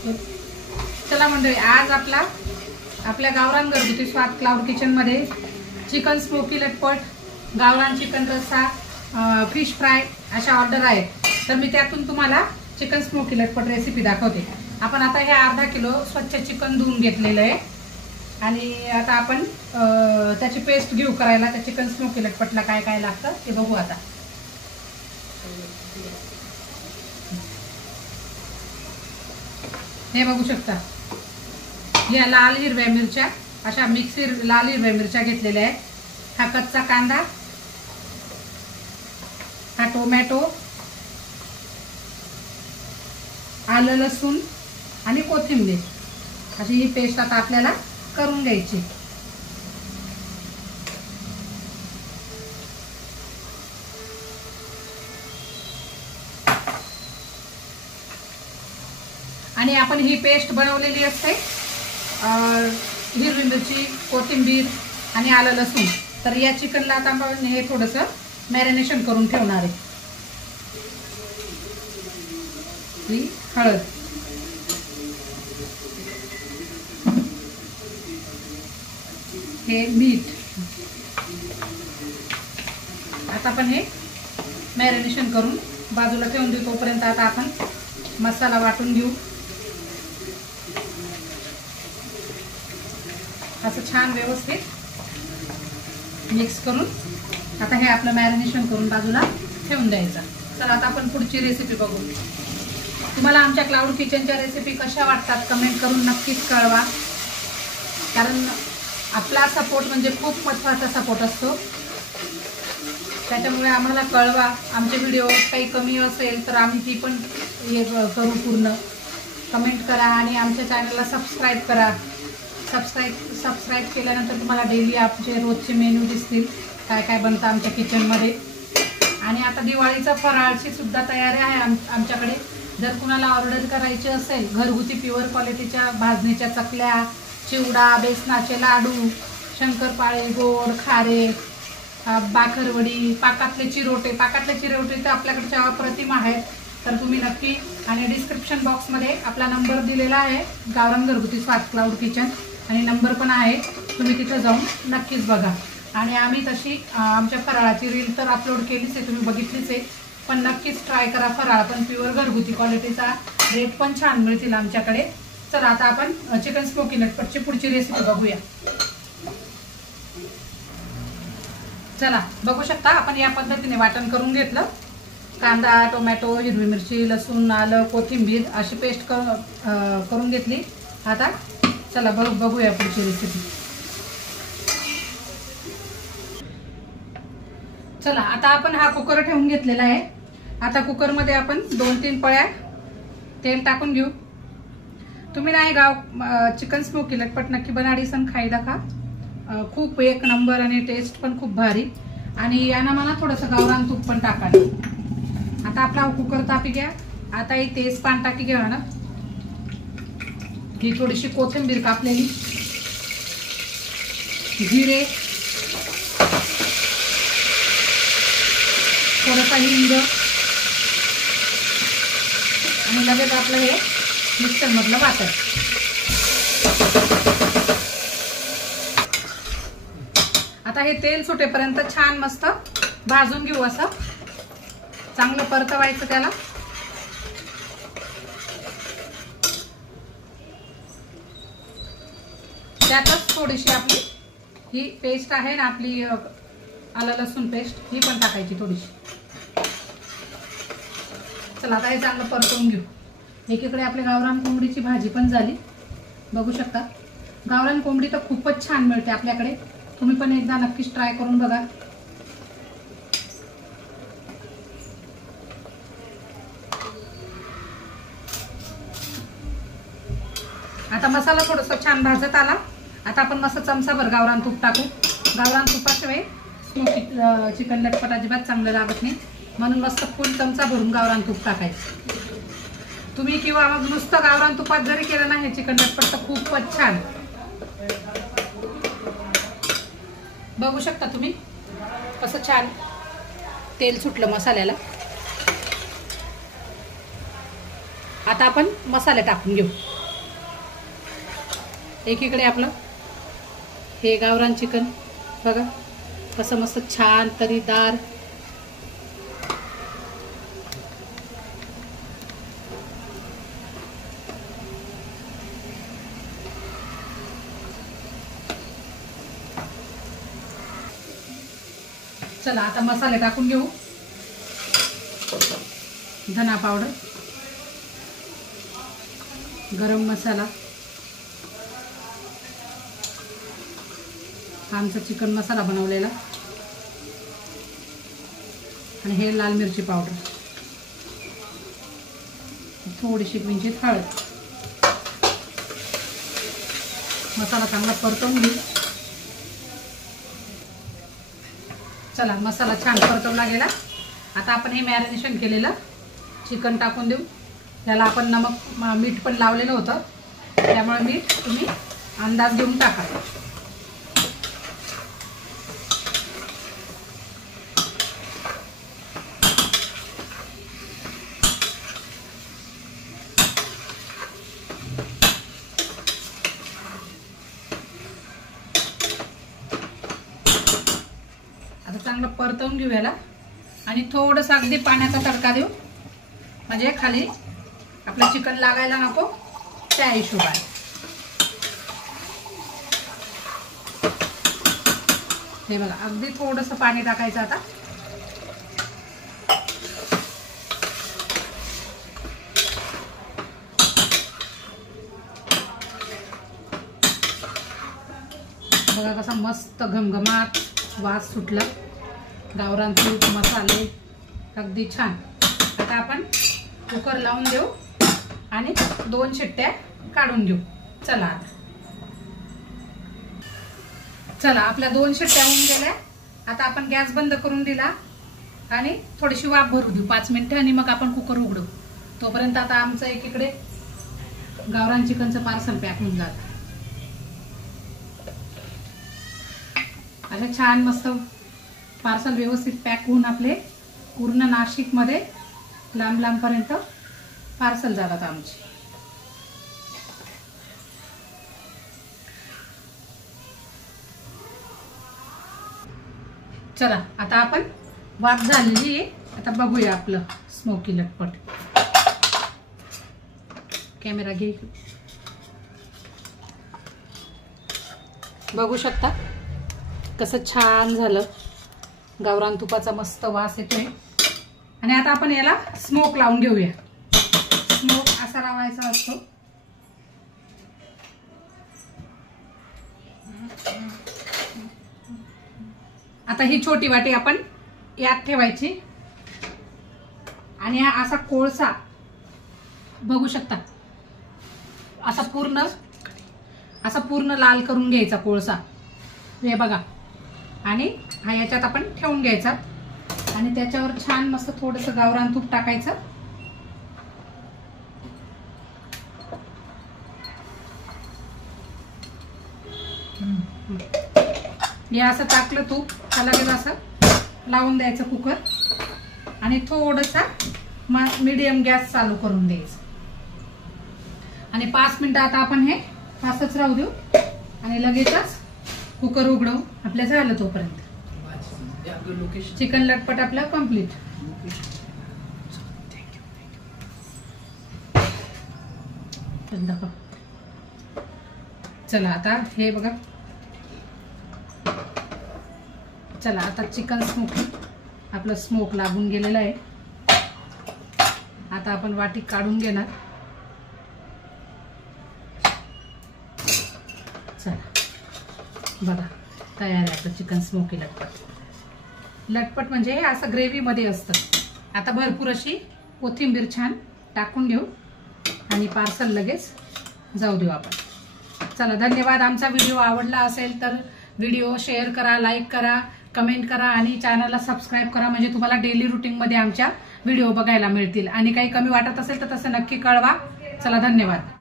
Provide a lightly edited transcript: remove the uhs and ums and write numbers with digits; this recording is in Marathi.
चला मंडळी, आज आपल्या गावरान घरगुती स्वाद क्लाउड किचन मध्ये चिकन स्मोकी लटपट, गावरान चिकन रस्सा, फिश फ्राय अशा ऑर्डर आहेत। तर मी त्यातून तुम्हाला चिकन स्मोकी लटपट रेसिपी दाखवते। आपण आता हे अर्धा किलो स्वच्छ चिकन धुवून घेतलेलं आहे आणि आता आपण त्याची पेस्ट घेऊ करायला। त्या चिकन स्मोकी लटपटला काय काय लागतं ते बघू आता। हे बघू शकता, या लाल हिरव्या मिरच्या, अशा मिक्सी लाल हिरव्या मिरच्या घेतलेल्या आहेत। हा कच्चा कांदा, हा टोमॅटो, आलं लसूण आणि कोथिंबीर अशी ही पेस्ट आता आपल्याला करून घ्यायची। आणि आपण ही पेस्ट बनवलेली असते हिरवी मिरची, कोथिंबीर आणि आलं लसूण। तर या चिकनला आता आपण हे थोडंसं मॅरिनेशन करून ठेवणार आहे। ही हळद, हे मीठ, आता आपण हे मॅरिनेशन करून बाजूला ठेवून देऊ। तोपर्यंत आता आपण मसाला वाटून घेऊ। असं छान व्यवस्थित मिक्स करून आता हे आपलं मॅरिनेशन करून बाजूला ठेवून द्यायचं। तर आता आपण पुढची रेसिपी बघू। तुम्हाला आमच्या क्लाउड किचनच्या रेसिपी कशा वाटतात कमेंट करून नक्कीच कळवा, कारण आपला सपोर्ट म्हणजे खूप महत्त्वाचा सपोर्ट असतो। त्याच्यामुळे आम्हाला कळवा। आमचे व्हिडिओ काही कमी असेल तर आम्ही ती पण हे करू, पूर्ण कमेंट करा आणि आमच्या चॅनलला सबस्क्राईब करा। सबस्क्राईब केल्यानंतर तुम्हाला डेली आमचे रोजचे मेनू दिसतील, काय काय बनतं आमच्या किचनमध्ये। आणि आता दिवाळीचा फराळची सुद्धा तयारी आहे आमच्याकडे। जर कुणाला ऑर्डर करायची असेल घरगुती प्युअर क्वालिटीच्या भाजणीच्या चकल्या, चिवडा, बेसनाचे लाडू, शंकरपाळे, गोड, खारे, बाकरवडी, पाकातले चिरोटे तर आपल्याकडच्या अप्रतिम आहेत। तर तुम्ही नक्की, आणि डिस्क्रिप्शन बॉक्समध्ये आपला नंबर दिलेला आहे, गावरान घरगुती स्वाद क्लाउड किचन, आणि नंबर पण आहे, तुम्ही तिथं जाऊन नक्कीच बघा। आणि आम्ही तशी आमच्या फराळाची रील तर अपलोड केलीच आहे, तुम्ही बघितलीच आहे, पण नक्कीच ट्राय करा फराळ पण प्युअर घरगुती क्वालिटीचा, रेट पण छान मिळतील आमच्याकडे। चला आता आपण चिकन स्मोकी लटपटची पुढची रेसिपी बघूया। चला बघू शकता, आपण या पद्धतीने वाटण करून घेतलं। कांदा, टोमॅटो, हिरवी मिरची, लसूण, आलं, कोथिंबीर अशी पेस्ट करून घेतली। आता चला बघूया पुढची रेसिपी। चला आता आपण हा कुकर ठेवून घेतलेला आहे। आता कुकरमध्ये आपण 2-3 पळ्या तेल टाकून घेऊ। तुम्ही नाही चिकन स्मोकी लटपट नक्की बनाडीसन खाई दाखा, खूप एक नंबर आणि टेस्ट पण खूप भारी। आणि यानं मला थोडंसं गावरान तूप पण टाकायचं। आता आपला कुकर तापी घ्या। आता ही तेजपान टाकी घ्या ना, ही थोडीशी कोथिंबीर कापलेली, जिरे, थोडासा हिंग, आणि लगेच आपलं हे मिक्सर मधलं वाटण। आता हे तेल सुटेपर्यंत छान मस्त भाजून घेऊ, असं चांगलं परतवायचं त्याला। त्यातच थोडीशी आपली ही पेस्ट आहे ना, आपली आलं लसूण पेस्ट, ही पण टाकायची थोडीशी। चला आता हे चांगलं परतवून घेऊ। एकीकडे आपली गावरान कोंबडीची भाजी पण झाली, बघू शकता। गावरान कोंबडी तर खूपच छान मिळते आपल्याकडे, तुम्ही पण एकदा नक्कीच ट्राय करून बघा। आता मसाला थोडासा छान भाजत आला। आता आपण मस्त चमचाभर गावरान तूप टाकू। गावरान तुपाशिवाय स्मोकी चिकन लटपट अजिबात चांगलं लागत नाही, म्हणून मस्त फुल चमचा भरून गावरान तूप टाकायचं तुम्ही, किंवा मग नुसतं गावरान तुपात जरी केलं ना हे चिकन लटपट तर खूपच छान। बघू शकता तुम्ही कसं छान तेल सुटलं मसाल्याला। आता आपण मसाले टाकून घेऊ. एकीकडे आपलं हे गावरान चिकन बघा कसं मस्त छान तरीदार. चला आता मसाले टाकून घेऊ. धना पावडर, गरम मसाला, आमचा चिकन मसाला बनवलेला, आणि हे लाल मिरची पावडर, थोडीशी किंचित हळद. मसाला चांगला परतवून घेऊ. चला मसाला छान परतवला गेला. आता आपण हे मॅरिनेशन केलेलं चिकन टाकून देऊ. त्याला आपण नमक मीठ पण लावलेलं होतं, त्यामुळे मीठ तुम्ही अंदाज देऊन टाका. आता चांगलं परतवून घेऊ याला आणि थोडंसं अगदी पाण्याचा तडका देऊ, म्हणजे खाली आपलं चिकन लागायला नको त्या हिशोबाने. हे बघा अगदी थोडंसं पाणी टाकायचं. आता बघा कसा मस्त घमघमाट वास सुटला. गावरान तूप, मसाले अगदी छान. आता आपण कुकर लावून देऊ आणि 2 शिट्ट्या काढून घेऊ. चला आपल्या 2 शिट्ट्या होऊन गेल्या. आता आपण गॅस बंद करून दिला आणि थोडीशी वाफ भरू देऊ 5 मिनिटं आणि मग आपण कुकर उघडू. तोपर्यंत आता आमचं एकीकडे गावरान चिकनचं पार्सल पॅक होऊन जातं. अशा छान मस्त पार्सल व्यवस्थित पॅक होऊन आपले पूर्ण नाशिकमध्ये लांब लांबपर्यंत पार्सल जातात आमची. चला आता आपण वाफ झालेली आहे. आता बघूया आपलं स्मोकी लटपट. कॅमेरा घे. बघू शकता कसं छान झालं. गावरान तुपाचा मस्त वास येतोय. आणि आता आपण याला स्मोक लावून घेऊया. स्मोक असा लावायचा असतो. आता ही छोटी वाटी आपण यात ठेवायची आणि हा असा कोळसा बघू शकता असा पूर्ण लाल करून घ्यायचा कोळसा. हे बघा. आणि हा याच्यात आपण ठेवून घ्यायचा आणि त्याच्यावर छान मस्त थोडंसं गावरान तूप टाकायचं. हे असं टाकलं तूप त्याला लगेच असं लावून द्यायचं कुकर आणि थोडंसा मीडियम गॅस चालू करून द्यायचं आणि 5 मिनिटं आता आपण हे असंच राहू देऊ आणि लगेचच कुकर उघडू. आपल्या झालं तोपर्यंत चिकन लटपट आपलं कंप्लीट. चला आता हे बघा. चला आता चिकन स्मोकी आपलं स्मोक लागून गेलेलं आहे. आता आपण वाटी काढून घेणार. चला बघा तयार आहे आपलं चिकन स्मोकी लटपट. लटपट म्हणजे असं ग्रेव्ही मध्ये असतं. आता भरपूर अशी कोथिंबीर छान टाकून घेऊ आणि पार्सल लगेच जाऊ देऊ आपण. चला धन्यवाद. आमचा व्हिडिओ आवडला असेल तर व्हिडिओ शेअर करा, लाईक करा, कमेंट करा आणि चॅनलला सबस्क्राईब करा, म्हणजे तुम्हाला डेली रुटीन मध्ये आमच्या व्हिडिओ बघायला मिळतील. आणि काही कमी वाटत असेल तर तसं नक्की कळवा. चला धन्यवाद.